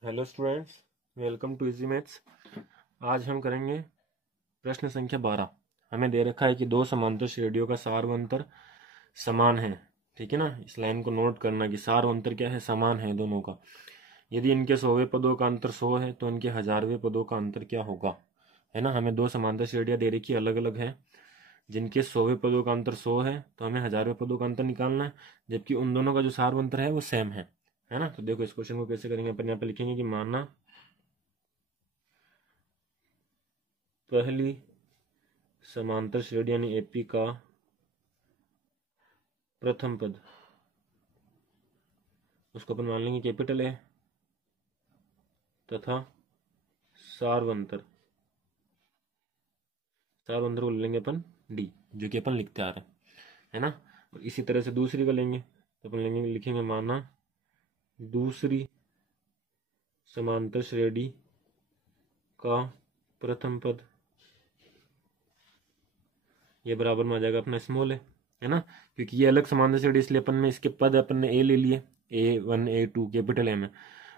Hello students, welcome to easy maths. आज हम करेंगे प्रश्न संख्या 12। हमें दे रखा है कि दो समांतर श्रेणियों का सार्वंतर समान है। ठीक है ना, इस लाइन को नोट करना कि सार्वंतर क्या है, समान है दोनों का। यदि इनके 100वें पदों का अंतर 100 है तो इनके 1000वें पदों का अंतर क्या होगा। है ना, हमें दो समांतर श्रेणियां दे रखी अलग अलग है, जिनके 100वें पदों का अंतर 100 है तो हमें 1000वें पदों का अंतर निकालना है, जबकि उन दोनों का जो सार्वंतर है वो सेम है ना। तो देखो इस क्वेश्चन को कैसे करेंगे। अपन यहाँ पे लिखेंगे कि माना पहली समांतर श्रेणी यानी एपी का प्रथम पद, उसको अपन मान लेंगे कैपिटल ए, तथा सार्वंतर सार्वंतर को ले लेंगे अपन डी, जो कि अपन लिखते आ रहे हैं, है ना। और इसी तरह से दूसरी का लेंगे तो अपन लेंगे, लिखेंगे माना दूसरी समांतर श्रेणी का प्रथम पद, ये बराबर में आ जाएगा अपना स्मॉल है ना, क्योंकि ये अलग समांतर श्रेणी इसलिए अपन में इसके पद अपन ने ए ले लिए, A1 A2 कैपिटल ए में,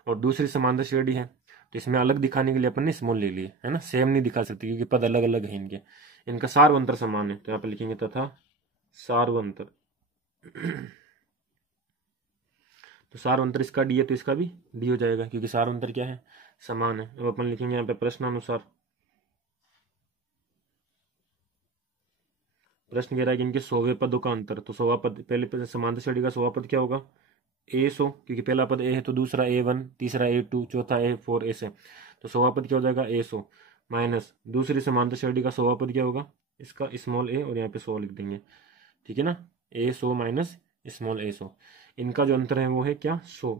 और दूसरी समांतर श्रेणी है तो इसमें अलग दिखाने के लिए अपन ने स्मॉल ले लिए, है ना। सेम नहीं दिखा सकते क्योंकि पद अलग अलग है इनके, इनका सार्वंतर समान है तो यहाँ पे लिखेंगे तथा सार्वंतर। तो सार्वंतर इसका डी है तो इसका भी डी हो जाएगा, क्योंकि सार्वंतर क्या है, समान है। अब अपन लिखेंगे यहाँ पे प्रश्नानुसार, प्रश्न कह रहा है कि इनके 100वें पदों का अंतर, तो 100वां पद, पहले समांतर श्रेणी का 100वां पद क्या होगा, A100, क्योंकि पहला पद ए है तो दूसरा A1, तीसरा A2, चौथा A4 ऐसे, तो 100वां पद क्या हो जाएगा A100, माइनस दूसरी समांतर श्रेणी का 100वां पद क्या होगा, इसका स्मॉल ए, और यहाँ पे 100 लिख देंगे। ठीक है ना, A100 माइनस स्मॉल A100, इनका जो अंतर है वो है क्या, 100।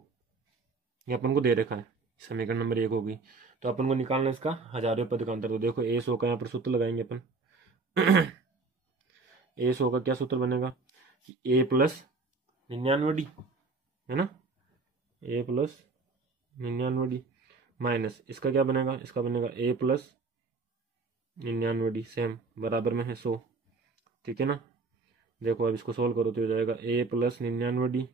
ये अपन को दे रखा है, समीकरण नंबर 1 होगी। तो अपन को निकालना है इसका 1000वें पद का अंतर। तो देखो A100 का यहाँ पर सूत्र लगाएंगे अपन। A100 का क्या सूत्र बनेगा, ए प्लस 99D, है ना, ए प्लस 99D, माइनस इसका क्या बनेगा, इसका बनेगा ए प्लस 99D, सेम बराबर में है 100। ठीक है ना, देखो अब इसको सोल्व करो तो हो जाएगा ए प्लस 99D,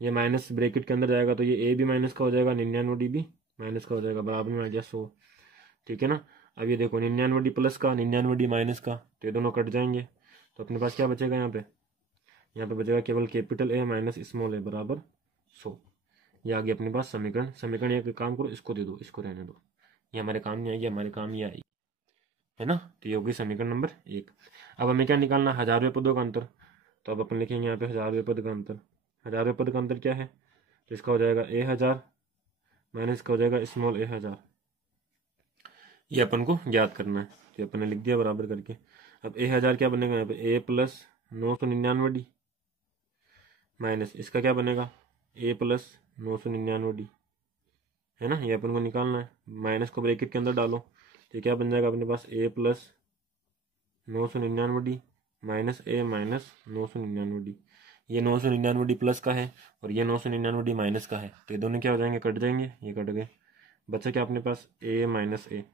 ये माइनस ब्रैकेट के अंदर जाएगा तो ये ए भी माइनस का हो जाएगा, 99D भी माइनस का हो जाएगा, बराबर में आ गया 100। ठीक है ना, अब ये देखो 99D प्लस का 99D माइनस का, तो ये दोनों कट जाएंगे, तो अपने पास क्या बचेगा, यहाँ पे बचेगा केवल कैपिटल ए माइनस स्मॉल ए बराबर 100। ये आ गया अपने पास समीकरण। समीकरण एक काम करो, इसको दे दो, इसको रहने दो, ये हमारे काम नहीं आएगी, हमारे काम ये आएगी, है ना। तो ये होगी समीकरण नंबर 1। अब हमें क्या निकालना, 1000वें पदों का अंतर। तो अब अपन लिखेंगे यहाँ पे 1000वें पद का अंतर। 1000वें पद का अंतर क्या है, तो इसका हो जाएगा A1000 माइनस इसका हो जाएगा स्मॉल A1000, ये अपन को ज्ञात करना है, तो अपन ने लिख दिया बराबर करके। अब A1000 क्या बनेगा, यहाँ पे ए प्लस 999D, माइनस इसका क्या बनेगा, ए प्लस 999D, है ना। ये अपन को निकालना है, माइनस को ब्रैकेट के अंदर डालो तो क्या बन जाएगा अपने पास, ए प्लस 999D माइनस ए माइनस 999D। ये 999D प्लस का है और ये 999D माइनस का है, तो ये दोनों क्या हो जाएंगे, कट जाएंगे, ये कट गए, बचा क्या अपने पास, ए माइनस ए।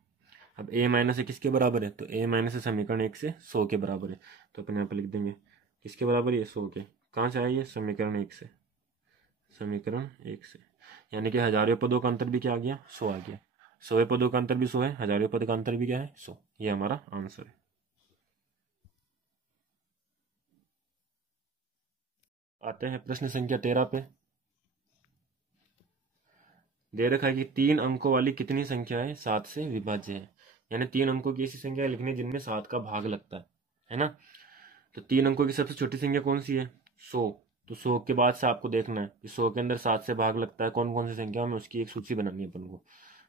अब ए माइनस ए किसके बराबर है, तो ए माइनस ए समीकरण 1 से 100 के बराबर है, तो अपन यहाँ पे लिख देंगे किसके बराबर है, 100 के। कहाँ से आए ये, समीकरण 1 से, समीकरण 1 से, यानी कि 1000वें पदों का अंतर भी क्या आ गया, 100 आ गया। 100वें पदों का अंतर भी 100 है, 1000वें पद का अंतर भी क्या है, 100। ये हमारा आंसर है। आते हैं प्रश्न संख्या 13 पे। दे रखा है कि 3 अंकों वाली कितनी संख्याएं 7 से विभाज्य है, यानी 3 अंकों की ऐसी संख्या लिखनी जिनमें 7 का भाग लगता है ना। तो 3 अंकों की सबसे छोटी संख्या कौन सी है, 100। तो 100 के बाद से आपको देखना है कि 100 के अंदर 7 से भाग लगता है कौन कौन सी संख्या में, उसकी एक सूची बनानी है अपन को,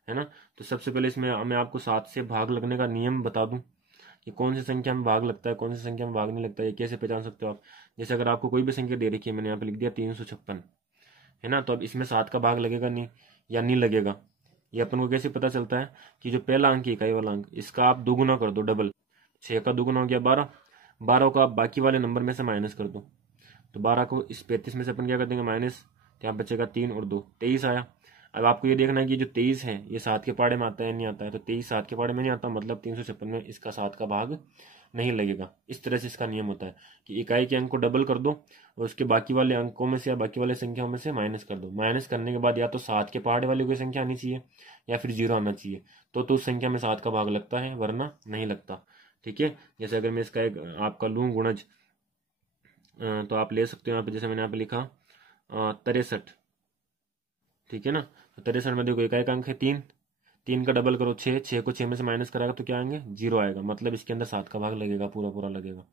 है ना। तो सबसे पहले इसमें मैं आपको 7 से भाग लगने का नियम बता दूं कि कौन सी संख्या में भाग लगता है, कौन सी संख्या में भाग नहीं लगता है, ये कैसे पहचान सकते हो आप। जैसे अगर आपको कोई भी संख्या दे रखी है, मैंने यहाँ पे लिख दिया 356, है ना, तो अब इसमें 7 का भाग लगेगा नहीं या नहीं लगेगा, ये अपन को कैसे पता चलता है कि जो पहला अंक है, इकाई वाला अंक, इसका आप दोगुना कर दो, डबल। 6 का दोगुना हो गया 12, 12 को आप बाकी वाले नंबर में से माइनस कर दो, तो 12 को इस 35 में से अपन क्या कर देंगे, माइनस, तो यहाँ बचेगा 3 और 2, 23 आया। अब आपको ये देखना है कि जो 23 है ये 7 के पाड़े में आता है नहीं आता है, तो 23 7 के पाड़े में नहीं आता, मतलब 356 में इसका 7 का भाग नहीं लगेगा। इस तरह से इसका नियम होता है कि इकाई के अंक को डबल कर दो और उसके बाकी वाले अंकों में से या बाकी वाले संख्याओं में से माइनस कर दो। माइनस करने के बाद या तो 7 के पहाड़े वाली कोई संख्या आनी चाहिए या फिर 0 आना चाहिए, तो उस संख्या में 7 का भाग लगता है, वरना नहीं लगता। ठीक है, जैसे अगर मैं इसका एक आपका लूँ गुणज, तो आप ले सकते हो यहाँ पे, जैसे मैंने यहाँ पे लिखा 63। ठीक है ना, तो 63 में देखो इकाई का अंक है 3, 3 का डबल करो 6, 6 को 6 में से माइनस कराएगा तो क्या आएंगे 0 आएगा, मतलब इसके अंदर 7 का भाग लगेगा, पूरा पूरा लगेगा।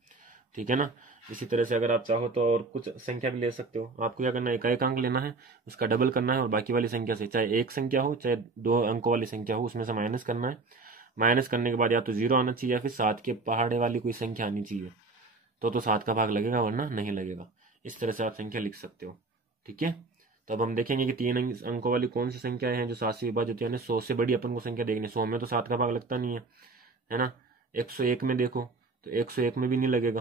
ठीक है ना। इसी तरह से अगर आप चाहो तो और कुछ संख्या भी ले सकते हो। आपको क्या करना है, इकाई का अंक लेना है, उसका डबल करना है और बाकी वाली संख्या से, चाहे एक संख्या हो चाहे 2 अंकों वाली संख्या हो, उसमें से माइनस करना है। माइनस करने के बाद या तो 0 आना चाहिए या फिर 7 के पहाड़े वाली कोई संख्या आनी चाहिए, तो 7 का भाग लगेगा, वरना नहीं लगेगा। इस तरह से आप संख्या लिख सकते हो। ठीक है, तो अब हम देखेंगे कि 3 अंकों वाली कौन सी संख्या है जो 7 से विभाजित होती है, यानी 100 से बड़ी अपन को संख्या देखनी। 100 में तो 7 का भाग लगता नहीं है ना। 101 में देखो तो 101 में भी नहीं लगेगा,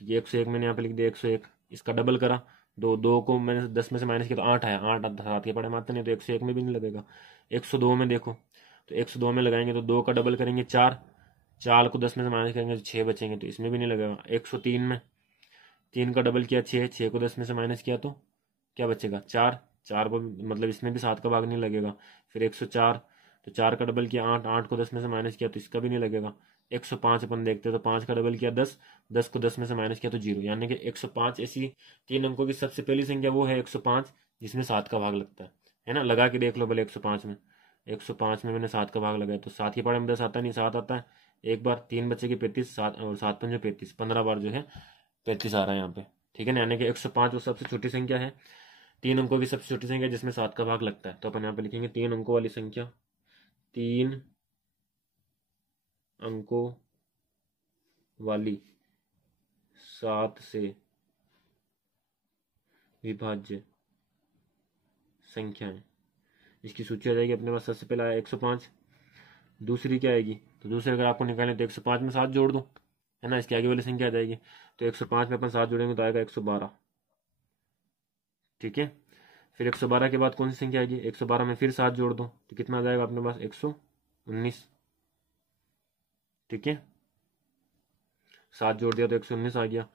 क्योंकि 101 मैंने यहाँ पे लिख दिया 101, इसका डबल करा, दो को मैंने 10 में से माइनस किया तो 8 आया, 8 7 के पड़े मात्र नहीं, तो 101 में भी नहीं लगेगा। 102 में देखो तो 102 में लगाएंगे तो 2 का डबल करेंगे 4, 4 को 10 में से माइनस करेंगे तो 6 बचेंगे, तो इसमें भी नहीं लगेगा। 103 में 3 का डबल किया 6, 6 को 10 में से माइनस किया तो क्या बचेगा 4, 4 को मतलब इसमें भी 7 का भाग नहीं लगेगा। फिर 104, तो 4 का डबल किया 8, 8 को 10 में से माइनस किया तो इसका भी नहीं लगेगा। 105 अपन देखते हैं तो 5 का डबल किया 10, 10 को 10 में से माइनस किया तो 0, यानी कि 105 ऐसी 3 अंकों की सबसे पहली संख्या वो है 105 जिसमें 7 का भाग लगता है ना। लगा के देख लो भले 105 में, 105 में मैंने 7 का भाग लगाया तो 7 के पहाड़े में 10 आता नहीं, 7 आता है एक बार, 3 बचे की 35, 7 और 7 पंजे 35, 15 बार जो है 35 आ रहा है यहाँ पे। ठीक है ना, यानी कि 105 वो सबसे छोटी संख्या है, 3 अंकों की सबसे छोटी संख्या जिसमें 7 का भाग लगता है। तो अपन यहाँ पे लिखेंगे 3 अंकों वाली संख्या, 3 अंकों वाली 7 से विभाज्य संख्याएं। इसकी सूची आ जाएगी अपने पास। सबसे पहला है 105, दूसरी क्या आएगी, तो दूसरी अगर आपको निकालने तो 105 में 7 जोड़ दो, है ना, इसकी आगे वाली संख्या आ जाएगी। तो 105 में अपन 7 जोड़ेंगे तो आएगा 112। ठीक है, फिर 112 के बाद कौन सी संख्या आएगी, 112 में फिर 7 जोड़ दो तो कितना आ जाएगा अपने पास 119। ठीक है, 7 जोड़ दिया तो 119 आ गया।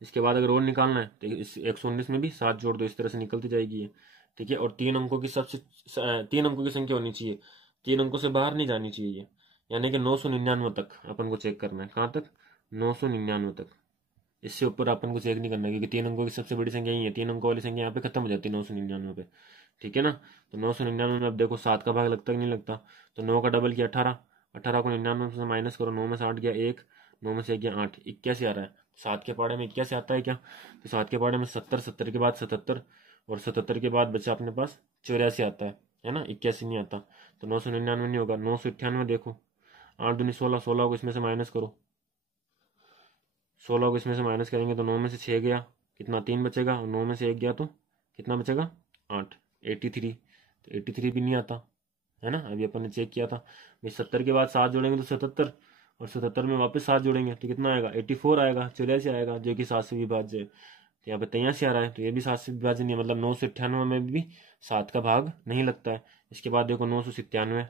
इसके बाद अगर और निकालना है तो इस 119 में भी 7 जोड़ दो, इस तरह से निकलती जाएगी ये। ठीक है, और 3 अंकों की सबसे 3 अंकों की संख्या होनी चाहिए, 3 अंकों से बाहर नहीं जानी चाहिए, यानी कि 999 तक अपन को चेक करना है। कहाँ तक, 999 तक, इससे ऊपर अपन को चेक नहीं करना, क्योंकि 3 अंकों की सबसे बड़ी संख्या यही है, 3 अंकों वाली संख्या यहाँ पे खत्म हो जाती है 999 पे। ठीक है ना, तो 999 में अब देखो 7 का भाग लगता कि नहीं लगता, तो 9 का डबल किया 18, 18 को 99 से माइनस करो, 9 में से 8 गया 1, 9 में से 1 गया 8, 81 आ रहा है। 7 के पहाड़े में 81 आता है क्या, तो 7 के पहाड़े में 70, 70 के बाद 77 और 77 के बाद बचा अपने पास 84 आता है ना, 81 नहीं आता। तो 999 नहीं होगा, 998 देखो, 8 दूनी 16, 16 को इसमें से माइनस करो, 16 को इसमें से माइनस करेंगे तो 9 में से 6 गया, कितना 3 बचेगा, और 9 में से 1 गया तो कितना बचेगा 8, 83। तो 83 भी नहीं आता, है ना, अभी अपन ने चेक किया था भाई। 70 के बाद 7 जोड़ेंगे तो 77, और 77 में वापस 7 जोड़ेंगे तो कितना आएगा 84 आएगा, 84 आएगा, जो कि 7 से विभाज्य है। तो यहाँ पे 83 आ रहा है, तो ये भी 7 से विभाज्य नहीं है, मतलब 998 में भी 7 का भाग नहीं लगता है। इसके बाद देखो 997,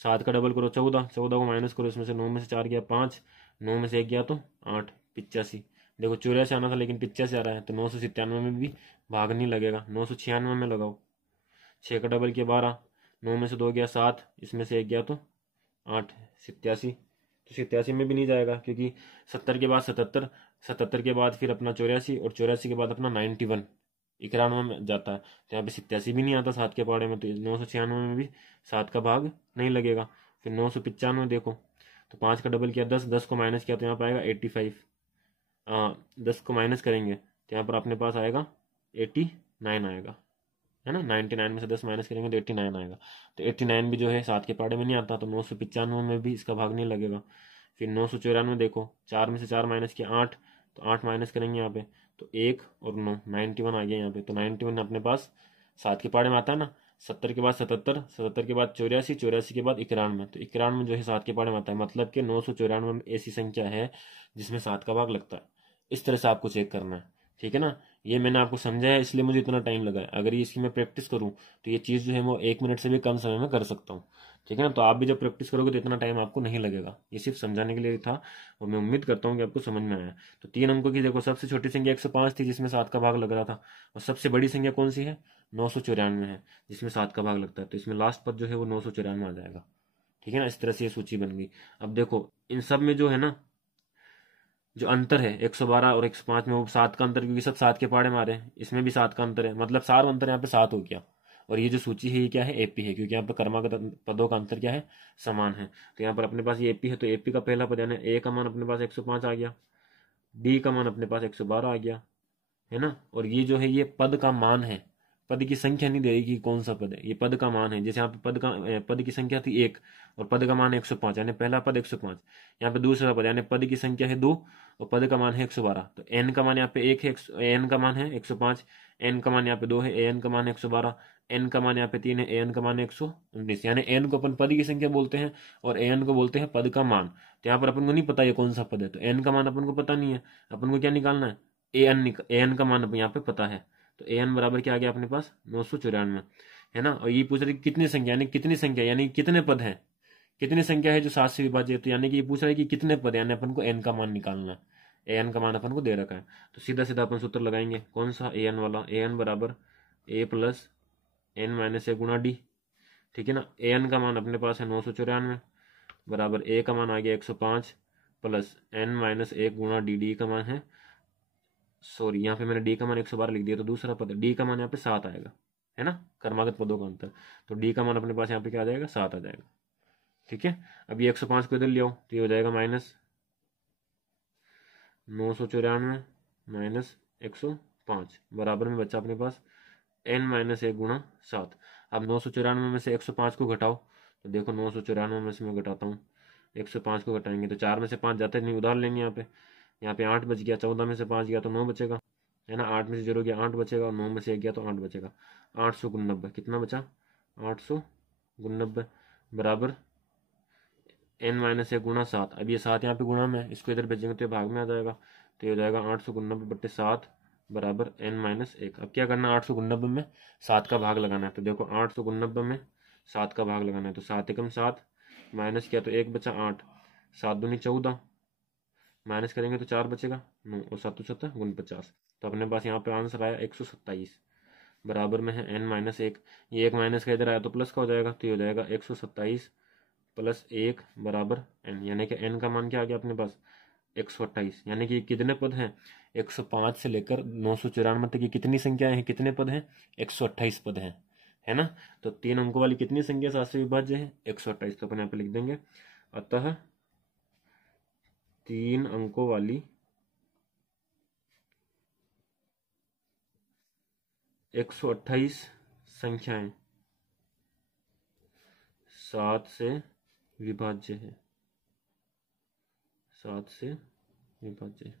7 का डबल करो 14, 14 को माइनस करो, इसमें से 9 में से 4 गया 5, 9 में से 1 गया तो 8, 85। देखो 84 आना था लेकिन 85 आ रहा है, तो 997 में भी भाग नहीं लगेगा। 996 में लगाओ, 6 का डबल किया 12, 9 में से 2 गया 7, इसमें से 1 गया तो 8, 87। तो 87 में भी नहीं जाएगा, क्योंकि 70 के बाद 77, 77 के बाद फिर अपना 84 और 84 के बाद अपना 91, 91 में जाता है। तो यहाँ पे 87 भी नहीं आता 7 के पहाड़े में, तो 996 में भी 7 का भाग नहीं लगेगा। फिर 995 देखो, तो 5 का डबल किया 10, 10 को माइनस किया तो यहाँ पर आएगा 85, 10 को माइनस करेंगे तो यहाँ पर अपने पास आएगा 89 आएगा, है ना। 99 में से 10 माइनस करेंगे तो 89 आएगा। तो 89 भी जो है 7 के पहाड़े में नहीं आता, तो 995 में भी इसका भाग नहीं लगेगा। फिर 994 देखो, 4 में से 4 माइनस किया 8, तो 8 माइनस करेंगे यहाँ पे तो 1 और 9, 91 आ गया यहाँ पे। तो 91 अपने पास 7 के पहाड़े में आता है ना। 70 के बाद 77, 77 के बाद 84, 84 के बाद 91, तो 91 जो है 7 के पहाड़े में आता है, मतलब कि 994 में ऐसी संख्या है जिसमें 7 का भाग लगता है। इस तरह से आपको चेक करना है। ठीक है ना, ये मैंने आपको समझाया इसलिए मुझे इतना टाइम लगा है। अगर ये इसकी मैं प्रैक्टिस करूँ तो ये चीज़ जो है वो 1 मिनट से भी कम समय में कर सकता हूँ। ठीक है ना। तो आप भी जब प्रैक्टिस करोगे तो इतना टाइम आपको नहीं लगेगा, ये सिर्फ समझाने के लिए था और मैं उम्मीद करता हूँ कि आपको समझ में आया। तो 3 अंकों की देखो, सबसे छोटी संख्या 105 थी जिसमें 7 का भाग लग रहा था, और सबसे बड़ी संख्या कौन सी है, 994 है जिसमें 7 का भाग लगता है। तो इसमें लास्ट पद जो है वो 994 आ जाएगा। ठीक है ना, इस तरह से ये सूची बन गई। अब देखो इन सब में जो है ना, जो अंतर है 112 और 105 में, वो 7 का अंतर, क्योंकि सब 7 के पहाड़े मारे हैं, इसमें भी 7 का अंतर है, मतलब सार अंतर यहाँ पे 7 हो गया। और ये जो सूची है ये क्या है, एपी है, क्योंकि यहाँ पे क्रमागत पदों का अंतर क्या है, समान है। तो यहाँ पर अपने पास ये एपी है, तो एपी का पहला पद यानी ए का मान अपने पास 105 आ गया, डी का मान अपने पास 112 आ गया, है ना। और ये जो है ये पद का मान है, पद की संख्या नहीं दे रही कि कौन सा पद है, ये पद का मान है। जैसे यहाँ पे पद की संख्या थी 1 और पद का मान है 105, यानी पहला पद 105, यहाँ पे दूसरा पद यानी पद की संख्या है 2 और पद का मान है 112। तो एन का मान यहाँ पे 1 है, एन का मान है 105, एन का मान यहाँ पे 2 है, एन का मान है 112, एन का मान यहाँ पे 3 है, एन का मान है 119। यानी एन को अपन पद की संख्या बोलते हैं और एन को बोलते हैं पद का मान। तो यहाँ पर अपन को नहीं पता ये कौन सा पद है, तो एन का मान अपन को पता नहीं है, अपन को क्या निकालना है, ए एन का मान अपन यहाँ पे पता है। तो ए एन बराबर क्या आ गया अपने पास, 994, है ना। और ये पूछ रहे कितनी संख्या, यानी कितनी संख्या यानी कितने पद हैं, कितनी संख्या है जो 7 से विभाज्य है, तो यानी कि ये पूछ रहा है कि कितने पद, यानी अपन को एन का मान निकालना है, ए एन का मान अपन को दे रखा है। तो सीधा सीधा अपन सूत्र लगाएंगे, कौन सा, ए एन वाला, ए एन बराबर ए प्लस एन माइनस ए गुणा डी। ठीक है ना, ए एन का मान अपने पास है 994 बराबर ए का मान आ गया 105 प्लस एन माइनस 1 गुणा डी, डी का मान है, सॉरी यहाँ पे मैंने डी का मान 112 लिख दिया, तो दूसरा पद डी का मान यहाँ पे 7 आएगा, है ना, क्रमागत पदों का अंतर। तो डी का मान अपने पास यहाँ पे क्या आ जाएगा, 7 आ जाएगा। ठीक है, अब ये 105 को इधर ले आओ तो ये हो जाएगा माइनस 994 माइनस 105 बराबर में बच्चा अपने पास एन माइनस 1 गुणा 7। अब 994 में से 105 को घटाओ, तो देखो 994 में से मैं घटाता हूँ, 105 को घटाएंगे तो 4 में से 5 जाते नहीं, उधार लेंगे यहाँ पे 8 बच गया, 14 में से 5 गया तो 9 बचेगा, है ना, 8 में से 0 गया 8 बचेगा, और 9 में से 1 गया तो 8 बचेगा, 890 कितना बचा, 890 बराबर एन माइनस 1 गुणा 7। अब ये 7 यहाँ पे गुणा में, इसको इधर भेजेंगे तो ये भाग में आ जाएगा, तो ये हो जाएगा 890/7 बराबर एन माइनस 1। अब क्या करना है, 890 में 7 का भाग लगाना है, तो देखो 890 में 7 का भाग लगाना है, तो 7 एकम 7 माइनस किया तो 1 बचा 8, 7 दूनी 14 माइनस करेंगे तो 4 बचेगा 9 और 7 7 49। तो अपने पास यहाँ पे आंसर आया 127 बराबर में है एन माइनस 1। ये 1 माइनस का इधर आया तो प्लस का हो जाएगा, तो ये हो जाएगा 127 प्लस 1 बराबर एन, यानी कि एन का मान क्या आ गया अपने पास 128। यानी कि कितने पद हैं, 105 से लेकर 994 तक की कितनी संख्याएं हैं, कितने पद हैं, 128 पद हैं, है ना। तो 3 अंकों वाली कितनी संख्या 7 से विभाज्य है, 128। तो अपन यहाँ पे लिख देंगे, अतः 3 अंकों वाली 128 संख्याएं 7 से विभाज्य है, 7 से विभाज्य।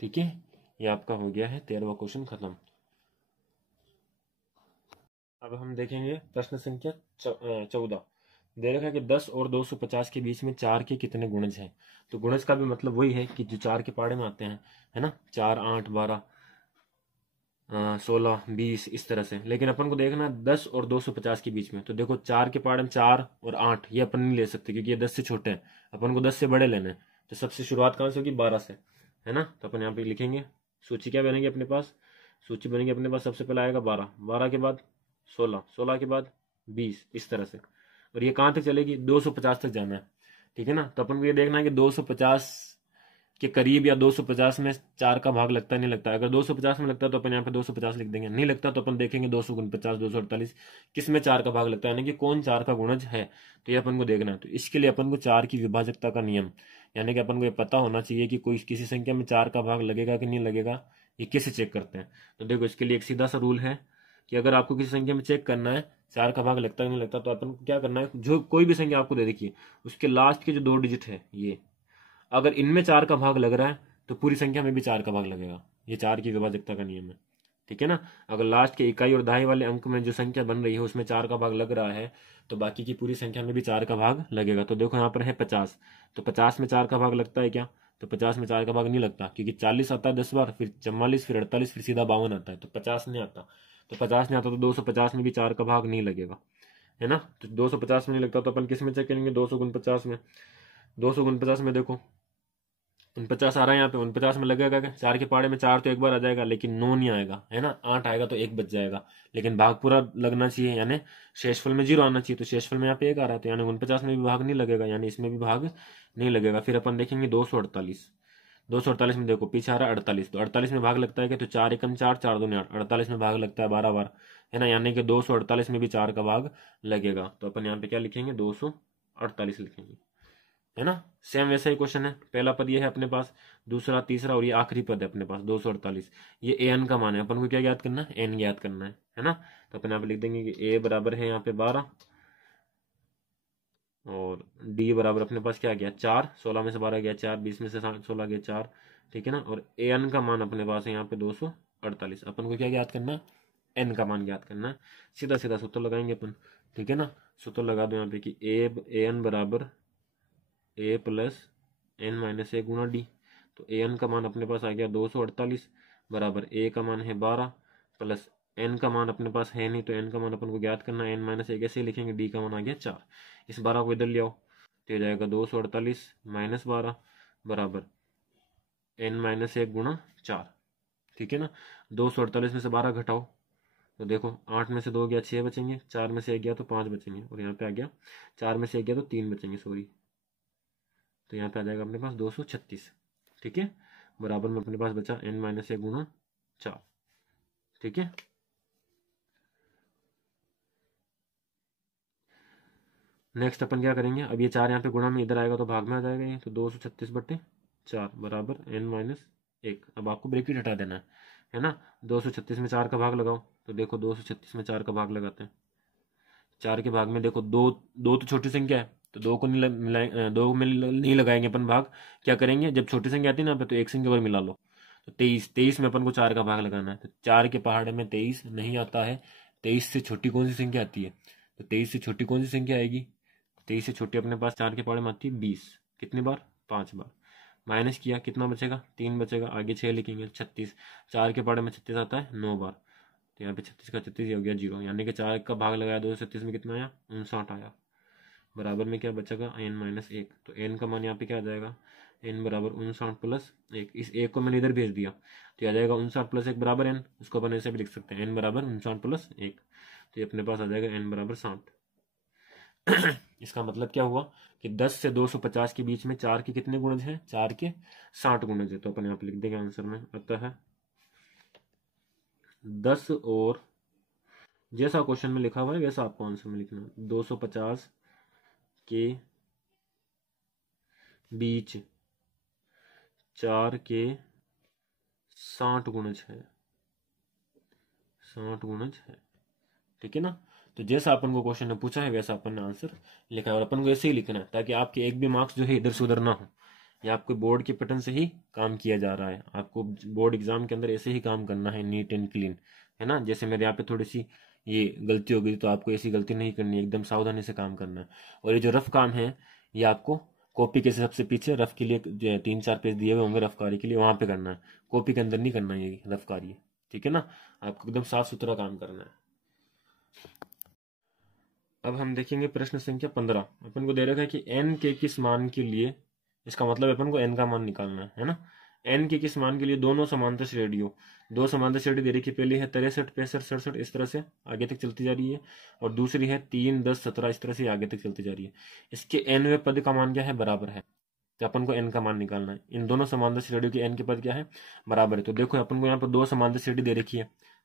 ठीक है, ये आपका हो गया है 13वां क्वेश्चन खत्म। अब हम देखेंगे प्रश्न संख्या 14। दे रखा है कि 10 और 250 के बीच में 4 के कितने गुणज हैं। तो गुणज का भी मतलब वही है कि जो 4 के पहाड़े में आते हैं, है ना, 4 8 12 16 20 इस तरह से। लेकिन अपन को देखना 10 और 250 के बीच में, तो देखो 4 के पहाड़े में 4 और 8 ये अपन नहीं ले सकते क्योंकि ये 10 से छोटे हैं, अपन को 10 से बड़े लेने हैं। तो सबसे शुरुआत कहाँ से होगी, 12 से, है ना। तो अपन यहाँ पे लिखेंगे, सूची क्या बनेगी अपने पास, सूची बनेगी अपने पास, सबसे पहले आएगा 12, 12 के बाद 16, 16 के बाद 20 इस तरह से। और ये कहाँ तक चलेगी, 250 तक जाना है। ठीक है ना, तो अपन को ये देखना है कि 250 के करीब या 250 में 4 का भाग लगता है नहीं लगता। अगर 250 में लगता है तो अपन यहाँ पे 250 लिख देंगे, नहीं लगता तो अपन देखेंगे 249 248 किस में 4 का भाग लगता है, यानी कि कौन 4 का गुणज है। तो ये अपन को देखना है। तो इसके लिए अपन को 4 की विभाजकता का नियम, यानी कि अपन को ये पता होना चाहिए कि कोई किसी संख्या में 4 का भाग लगेगा कि नहीं लगेगा, ये कैसे चेक करते हैं। तो देखो इसके लिए एक सीधा सा रूल है कि अगर आपको किसी संख्या में चेक करना है 4 का भाग लगता है नहीं लगता, तो अपन को क्या करना है, जो कोई भी संख्या आपको दे देखिए उसके लास्ट के जो 2 डिजिट है ये, अगर इनमें 4 का भाग लग रहा है तो पूरी संख्या में भी 4 का भाग लगेगा। ये 4 की विभाजकता का नियम है। ठीक है ना, अगर लास्ट के इकाई और दहाई वाले अंक में जो संख्या बन रही है उसमें 4 का भाग लग रहा है तो बाकी की पूरी संख्या में भी 4 का भाग लगेगा। तो देखो यहाँ पर है 50, तो 50 में 4 का भाग लगता है क्या, तो 50 में 4 का भाग नहीं लगता क्योंकि 40 आता है 10 बार, फिर 44, फिर 48, फिर सीधा 52 आता है, तो 50 नहीं आता। तो 50 नहीं आता तो 250 में भी 4 का भाग नहीं लगेगा। है ना। तो 250 में नहीं लगता तो अपन किस में चेक करेंगे, 249 में। 249 में देखो 49 आ रहा है यहाँ पे, 49 में लगेगा क्या, 4 के पहाड़े में 4 तो एक बार आ जाएगा, लेकिन 9 नहीं आएगा, है ना। 8 आएगा तो 1 बच जाएगा, लेकिन भाग पूरा लगना चाहिए, यानी शेषफल में 0 आना चाहिए। तो शेषफल में यहाँ पे 1 आ रहा है, तो यानी 49 में भी भाग नहीं लगेगा, यानी इसमें भी भाग नहीं लगेगा। फिर अपन देखेंगे 248। 248 में देखो पीछे आ रहा है 48, तो 48 में भाग लगता है कि, तो 4 एकम 4, 4 दूनी 8, 48 में भाग लगता है 12 बार, है ना। यानी कि 248 में भी 4 का भाग लगेगा। तो अपन यहाँ पे क्या लिखेंगे, 248 लिखेंगे, है ना। सेम वैसा ही क्वेश्चन है, पहला पद ये है अपने पास, दूसरा, तीसरा और ये आखिरी पद है अपने पास 248। ये ए एन का मान है, अपन को क्या याद करना है, एन याद करना है ना। तो अपन यहाँ पे लिख देंगे कि ए बराबर है यहाँ पे 12 और डी बराबर अपने पास क्या गया 4, 16 में से 12 गया 4, 20 में से 16 गया 4, ठीक है ना। और ए एन का मान अपने पास है यहाँ पे 248। अपन को क्या याद करना है, एन का मान याद करना है। सीधा सीधा सूत्र लगाएंगे अपन, ठीक है ना। सूत्र लगा दो यहाँ पे कि ए एन बराबर ए प्लस एन माइनस ए गुणा डी। तो ए एन का मान अपने पास आ गया 248 बराबर ए का मान है 12 प्लस एन का मान अपने पास है नहीं, तो एन का मान अपन को ज्ञात करना है, एन माइनस ए कैसे लिखेंगे, डी का मान आ गया 4। इस 12 को इधर ले आओ तो हो जाएगा 248 माइनस 12 बराबर एन माइनस एक गुणा 4, ठीक है ना। 248 में से 12 घटाओ तो देखो 8 में से 2 गया 6 बचेंगे, 4 में से 1 गया तो 5 बचेंगे, और यहाँ पे आ गया 4 में से 1 गया तो 3 बचेंगे, सॉरी। तो यहाँ पे आ जाएगा अपने पास 236, ठीक है। बराबर में अपने पास बचा एन माइनस एक गुणा 4, ठीक है। नेक्स्ट अपन क्या करेंगे, अब ये 4 यहाँ पे गुणा में इधर आएगा तो भाग में आ जाएगा ये, तो 236/4 बराबर एन माइनस 1। अब आपको ब्रैकेट हटा देना है ना। 236 में 4 का भाग लगाओ तो देखो 236 में 4 का भाग लगाते हैं। 4 के भाग में देखो दो, दो तो छोटी संख्या है तो 2 को नहीं मिलाएंगे, 2 में नहीं लगाएंगे अपन भाग। क्या करेंगे, जब छोटी संख्या आती है ना पे तो एक संख्या और मिला लो। तो 23, 23 में अपन को 4 का भाग लगाना है, तो 4 के पहाड़े में 23 नहीं आता है। 23 से छोटी कौन सी संख्या आती है, तो 23 से छोटी कौन सी संख्या आएगी, 23 से छोटी अपने पास 4 के पहाड़े में आती है 20। कितनी बार, 5 बार। माइनस किया कितना बचेगा, 3 बचेगा, आगे 6 लिखेंगे 36। 4 के पहाड़े में 36 आता है 9 बार, तो यहाँ पे 36 का 36 हो गया 0, यानी कि 4 का भाग लगाया 236 में कितना आया, 59 आया। बराबर में क्या बचेगा, एन माइनस 1। तो एन का मान यहाँ पे क्या आ जाएगा, एन बराबर 59 प्लस 1। इस एक को मैंने इधर भेज दिया तो आ जाएगा 59 प्लस 1 बराबर एन। उसको अपन ऐसे भी लिख सकते हैं, एन बराबर 59 प्लस 1। तो ये अपने पास आ जाएगा एन बराबर 60। इसका मतलब क्या हुआ कि 10 से 250 के बीच में 4 के कितने गुणज हैं, 4 के 60 गुणज है। तो अपन यहाँ पे लिख देंगे आंसर में, अतः 10 और जैसा क्वेश्चन में लिखा हुआ है वैसा आपको आंसर में लिखना है। 250 के बीच 4 के 60 गुणज है, 60 गुणज है, ठीक है ना। तो जैसा अपन को क्वेश्चन ने पूछा है वैसा अपन ने आंसर लिखा है, और अपन को ऐसे ही लिखना है ताकि आपके एक भी मार्क्स जो है इधर से उधर ना हो। ये आपके बोर्ड के पैटर्न से ही काम किया जा रहा है, आपको बोर्ड एग्जाम के अंदर ऐसे ही काम करना है, नीट एंड क्लीन, है ना। जैसे मेरे यहाँ पे थोड़ी सी ये गलती हो गई तो आपको ऐसी गलती नहीं करनी है, एकदम सावधानी से काम करना है। और ये जो रफ काम है ये आपको कॉपी के सबसे पीछे रफ के लिए जो है 3-4 पेज दिए हुए होंगे रफ कार्य के लिए, वहां पे करना है, कॉपी के अंदर नहीं करना है ये रफ कार्य, ठीक है ना। आपको एकदम साफ सुथरा काम करना है। अब हम देखेंगे प्रश्न संख्या 15। अपन को दे रखा है कि n के किस मान के लिए, इसका मतलब अपन को n का मान निकालना है ना। n के किस मान के लिए दोनों समांतर श्रेणियों, दो समांतर श्रेणी दे रखी है, पहली है 63, 65, 67 इस तरह से आगे तक चलती जा रही है, और दूसरी है 3, 10, 17 इस तरह से आगे तक चलती जा रही है। इसके nवें पद का मान क्या है, बराबर है। तो अपन को n का मान निकालना है। इन दोनों समांतर श्रेणियों के n के पद क्या है, बराबर है। तो देखो अपन को यहाँ पर दो समांतर श्रेणी दे रखी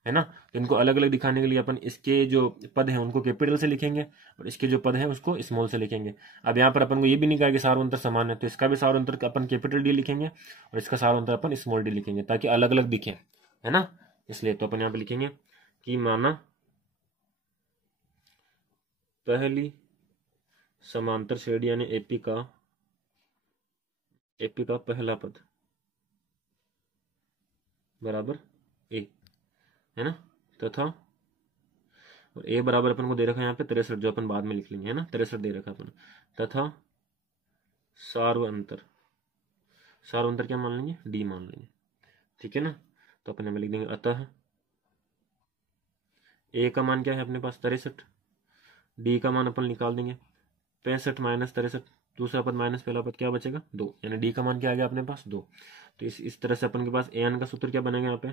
है ना। तो इनको अलग अलग दिखाने के लिए अपन इसके जो पद हैं उनको कैपिटल से लिखेंगे और इसके जो पद हैं उसको स्मॉल से लिखेंगे। अब यहाँ पर अपन को ये भी नहीं कहा कि सारों अंतर समान है, तो इसका भी सारों अंतर अपन कैपिटल डी लिखेंगे और इसका सारों अंतर अपन स्मॉल डी लिखेंगे ताकि अलग अलग दिखे, है ना। इसलिए तो अपन यहाँ पे लिखेंगे कि माना पहली समांतर श्रेणी यानी एपी का पहला पद बराबर ए, है ना। तथा और ए बराबर अपन को दे रखा है यहाँ पे 63, जो अपन बाद में लिख लेंगे, है ना। 63 दे रखा है अपन। तथा सार्व अंतर, सार्व अंतर क्या मान लेंगे, डी मान लेंगे, ठीक है ना। तो अपन में लिख देंगे अतः ए का मान क्या है अपने पास 63, डी का मान अपन निकाल देंगे 65 माइनस 63, दूसरा पद माइनस पहला पद, क्या बचेगा 2, यानी डी का मान क्या आ गया अपने पास 2। तो इस तरह से अपन के पास ए एन का सूत्र क्या बनेगा, यहाँ पे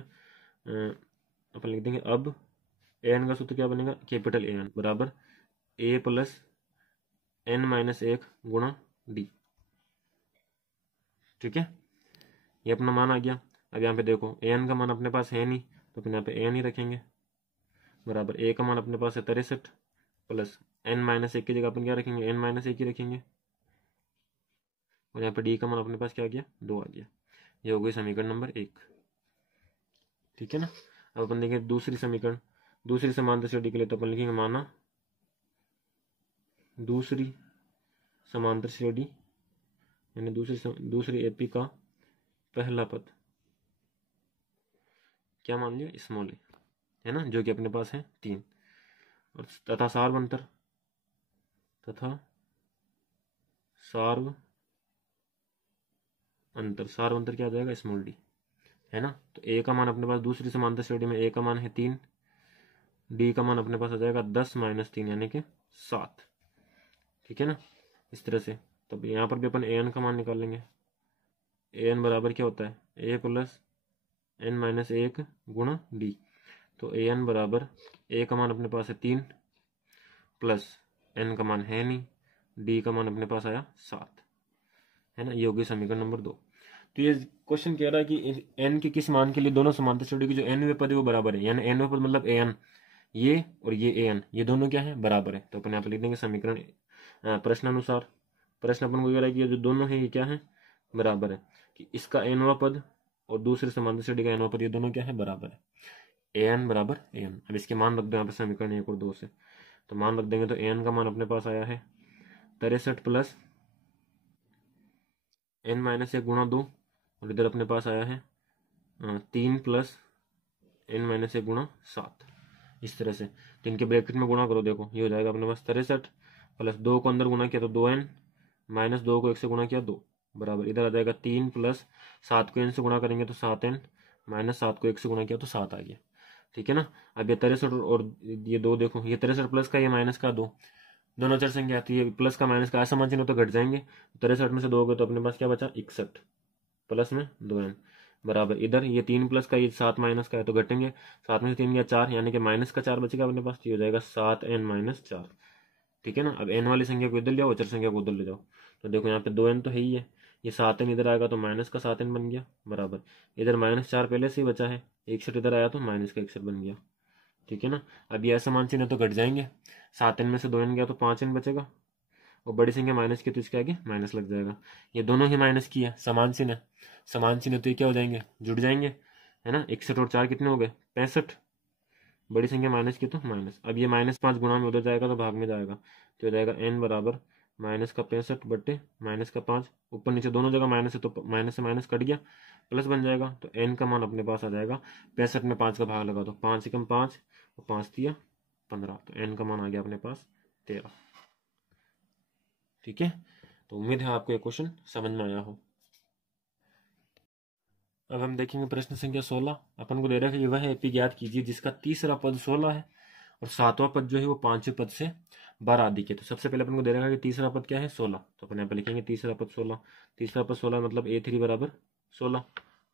अपन लिख देंगे अब ए एन का सूत्र क्या बनेगा, कैपिटल ए एन बराबर ए प्लस एन माइनस 1 गुणा डी। ठीक है, ये अपना मान आ गया। अब यहाँ पे देखो ए एन का मान अपने पास है नहीं, तो अपन यहाँ पे ए एन ही रखेंगे बराबर ए का मान अपने पास है 63 प्लस एन माइनस 1 की जगह अपन क्या रखेंगे, एन माइनस 1 ही रखेंगे, और यहाँ पे डी का मान अपने पास क्या आ गया 2 आ गया। ये हो गई समीकरण नंबर 1। ठीक है ना। अब अपन देखेंगे दूसरी समीकरण, दूसरी समांतर श्रेणी के लिए तो अपन लिखेंगे माना दूसरी समांतर श्रेणी यानी दूसरी एपी का पहला पद क्या मान लिया, स्मॉल ए, है ना, जो कि अपने पास है 3, और तथा सार्वंतर सार्वंतर क्या आ जाएगा, स्मॉल डी, है ना। तो ए का मान अपने पास दूसरी समांतर श्रेणी में ए का मान है 3, डी का मान अपने पास आ जाएगा 10 माइनस 3 यानी कि 7। ठीक है ना, इस तरह से। तो यहाँ पर भी अपन ए एन का मान निकाल लेंगे। ए एन बराबर क्या होता है, ए प्लस एन माइनस 1 गुणा डी। तो ए एन बराबर ए का मान अपने पास है 3 प्लस एन का मान है नहीं, डी का मान अपने पास आया 7, है ना। ये होगी समीकरण नंबर 2। तो ये क्वेश्चन कह रहा है कि एन के किस मान के लिए दोनों समांतर श्रेणी की जो एन वे पद है वो बराबर है, यानी एन वे पद मतलब ए एन, ये और ये ए एन, ये दोनों क्या है, बराबर है। तो अपन यहाँ पे लिख देंगे समीकरण प्रश्नानुसार। प्रश्न अपन को कह रहा है कि ये जो दोनों है ये क्या है, बराबर है, कि इसका एनवा पद और दूसरे समांतर श्रेणी का एनवा पद ये दोनों क्या है, बराबर है। ए एन बराबर ए एन। अब इसके मान रख दो यहाँ पे समीकरण 1 और 2 से, तो मान रख देंगे। तो ए एन का मान अपने पास आया है 63 प्लस एन माइनस 1 गुणा 2, और इधर अपने पास आया है 3 प्लस एन माइनस 1 गुणा 7। इस तरह से 3 के ब्रैकेट में गुणा करो, देखो ये हो जाएगा अपने पास 63 प्लस 2 को अंदर गुणा किया तो 2n माइनस 2 को 1 से गुणा किया 2 बराबर, इधर आ जाएगा 3 प्लस 7 को n से गुणा करेंगे तो 7n माइनस 7 को 1 से गुणा किया तो 7 आ गया। ठीक है ना। अब ये 63 और ये 2 देखो, ये 63 प्लस का, ये माइनस का 2, दोनों चर संख्या आती है, प्लस का माइनस का असमान चिन्ह तो घट जाएंगे। 63 में से 2 हो गए तो अपने पास क्या बचा 61 प्लस में 2n बराबर, इधर ये 3 प्लस का, ये 7 माइनस का है तो घटेंगे, 7 में से 3 गया 4, यानी कि माइनस का 4 बचेगा अपने पास, तो ये हो जाएगा 7n माइनस 4। ठीक है ना। अब n वाली संख्या को इधर ले आओ, अचर संख्या को उधर ले जाओ, तो देखो यहाँ पे 2n तो है ही है, ये 7n इधर आएगा तो माइनस का 7n बन गया बराबर, इधर माइनस 4 पहले से ही बचा है, 61 इधर आया तो माइनस का 61 बन गया। ठीक है ना। अब ये असमान चिन्ह तो घट जाएंगे, 7n में से 2n गया तो 5n बचेगा, और बड़ी संख्या माइनस की तो इसके आगे माइनस लग जाएगा। ये दोनों ही माइनस की है, समान चिन्ह, समान चिन्ह तो ये क्या हो जाएंगे, जुड़ जाएंगे, है ना। 61 और 4 कितने हो गए 65, बड़ी संख्या माइनस की तो माइनस। अब ये -5 गुणा में उधर जाएगा तो भाग में जाएगा, तो हो जाएगा n बराबर माइनस का 65 बट्टे माइनस का 5, ऊपर नीचे दोनों जगह माइनस है तो माइनस से माइनस कट गया, प्लस बन जाएगा। तो n का मान अपने पास आ जाएगा 65 में 5 का भाग लगा दो, 5 एकम 5 और 5 दिया 15, तो n का मान आ गया अपने पास 13। ठीक है, तो उम्मीद है आपको ये क्वेश्चन समझ में आया हो। अब हम देखेंगे प्रश्न संख्या 16। अपन को दे रहा है कि वह एपी ज्ञात कीजिए जिसका तीसरा पद 16 है और सातवां पद जो है वो पांचवें पद से 12 अधिक है। तो सबसे पहले अपन को दे रहा है कि तीसरा पद क्या है 16, तो अपन यहाँ पे लिखेंगे तीसरा पद 16। तीसरा पद 16 मतलब a3 बराबर 16,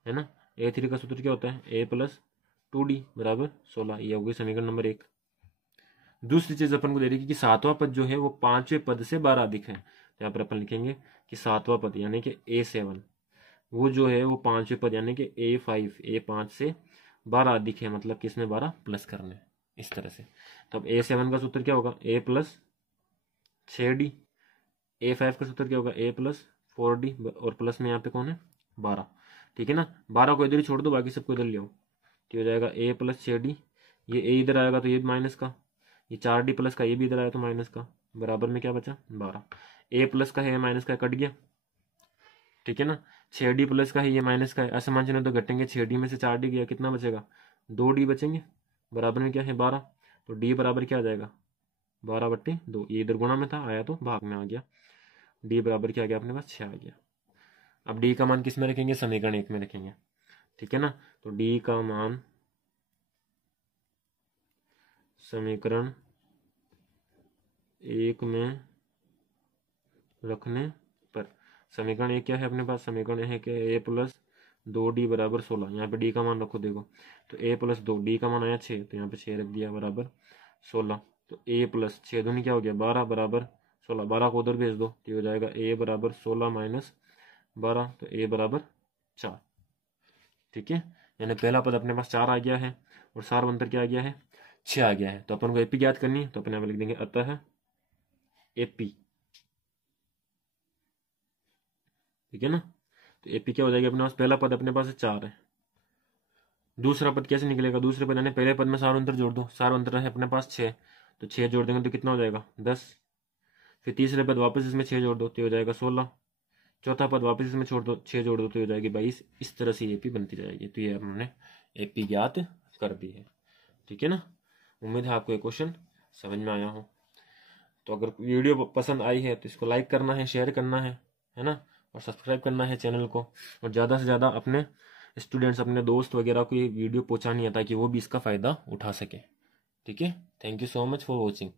है ना। a3 का सूत्र क्या होता है, a प्लस 2d बराबर 16। ये होगी समीकरण नंबर 1। दूसरी चीज अपन को दे रही है कि सातवां पद जो है वो पांचवें पद से 12 अधिक है। तो यहाँ पर अपन लिखेंगे कि सातवां पद यानी कि a7 वो जो है वो पांचवें पद यानी कि a5 से 12 अधिक है, मतलब कि इसमें 12 प्लस करने, इस तरह से। तो अब a7 का सूत्र क्या होगा, a प्लस 6d, a5 का सूत्र क्या होगा, a प्लस 4d, और प्लस में यहाँ पे कौन है 12। ठीक है ना। 12 को इधर ही छोड़ दो, बाकी सबको इधर ले आओ, तो हो जाएगा a प्लस 6d, ये a इधर आएगा तो ये माइनस का, ये 4d प्लस का ये भी इधर आया तो माइनस का, बराबर में क्या बचा 12। a प्लस का है माइनस का कट गया, ठीक है ना। 6d प्लस का है ये माइनस का है, असमान चिन्ह तो घटेंगे, 6d में से 4d गया कितना बचेगा 2d बचेंगे, बराबर में क्या है 12। तो d बराबर क्या आ जाएगा 12/2, ये इधर गुणा में था आया तो भाग में आ गया, d बराबर क्या आ गया अपने पास 6 आ गया। अब d का मान किस में रखेंगे, समीकरण 1 में रखेंगे। ठीक है ना। तो d का मान समीकरण 1 में रखने पर समीकरण एक क्या है अपने पास, समीकरण है कि a प्लस 2d बराबर 16। यहाँ पे d का मान रखो, देखो तो a प्लस 2, d का मान आया 6, तो यहाँ पे 6 रख दिया बराबर 16। तो a प्लस 6 दूनी क्या हो गया 12 बराबर 16, 12 को उधर भेज दो तो ये हो जाएगा a बराबर 16 माइनस 12, तो a बराबर 4। ठीक है, यानी पहला पद अपने पास 4 आ गया है और सार अंतर क्या आ गया है 6 आ गया है। तो अपन को एपी ज्ञात करनी है, तो अपने यहाँ लिख देंगे अतः एपी। ठीक है ना, तो एपी क्या हो जाएगा अपने पास, पहला पद अपने पास 4 है, दूसरा पद कैसे निकलेगा, दूसरे पद यानी पहले पद में सार अंतर जोड़ दो, सार अंतर है अपने पास 6, तो 6 जोड़ देंगे तो कितना हो जाएगा 10। फिर तीसरे पद वापस इसमें 6 जोड़ दो तो हो जाएगा 16, चौथा पद वापस इसमें छोड़ दो 6 जोड़ दो तो हो जाएगी 22। इस तरह से एपी बनती जाएगी। तो ये हमने एपी ज्ञात कर दी है। ठीक है ना, उम्मीद है आपको ये क्वेश्चन समझ में आया हो। तो अगर वीडियो पसंद आई है तो इसको लाइक करना है, शेयर करना है ना, और सब्सक्राइब करना है चैनल को, और ज़्यादा से ज़्यादा अपने स्टूडेंट्स, अपने दोस्त वगैरह को ये वीडियो पहुंचानी है ताकि वो भी इसका फ़ायदा उठा सके। ठीक है, thank you so much for watching.